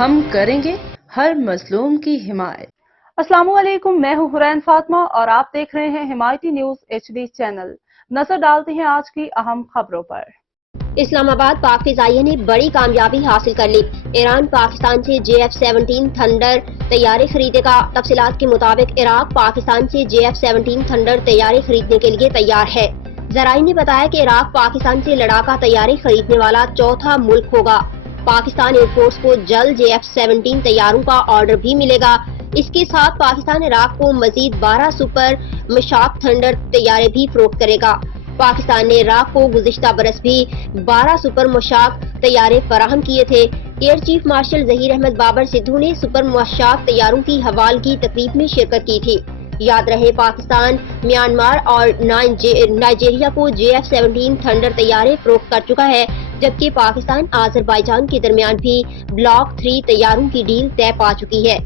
ہم کریں گے ہر مظلوم کی حمایت۔ السلام علیکم، میں ہوں حرین فاطمہ اور آپ دیکھ رہے ہیں حمایتی نیوز HD چینل۔ نظر ڈالتے ہیں آج کی اہم خبروں پر۔ اسلام آباد پاک فضائیہ نے بڑی کامیابی حاصل کر لی۔ ایران پاکستان سے JF-17 تھنڈر طیارے خریدے گا۔ تفصیلات کے مطابق عراق پاکستان سے JF-17 تھنڈر طیارے خریدنے کے لیے تیار ہے۔ ذرائع نے بتایا کہ عراق پاکستان سے لڑاکا طیارے خریدنے والا چوتھا ملک ہوگا۔ پاکستان ایئر فورس کو جلد JF-17 طیاروں کا آرڈر بھی ملے گا۔ اس کے ساتھ پاکستان عراق کو مزید 12 سپر مشاق تھنڈر طیارے بھی فروخت کرے گا۔ پاکستان نے عراق کو گزشتہ برس بھی 12 سپر مشاق طیارے فراہم کیے تھے۔ Air chief marshal Zaheer Ahmed Babar Sidhu نے سپر مشاق طیاروں کی حوالگی تقریب میں شرکت کی تھی۔ یاد رہے پاکستان میانمار اور نائجیریا کو JF-17 تھنڈر طیارے فروخت کر چکا ہے، جبکہ پاکستان آذربائیجان کے درمیان بھی بلاک 3 طیاروں کی ڈیل طے پا چکی ہے۔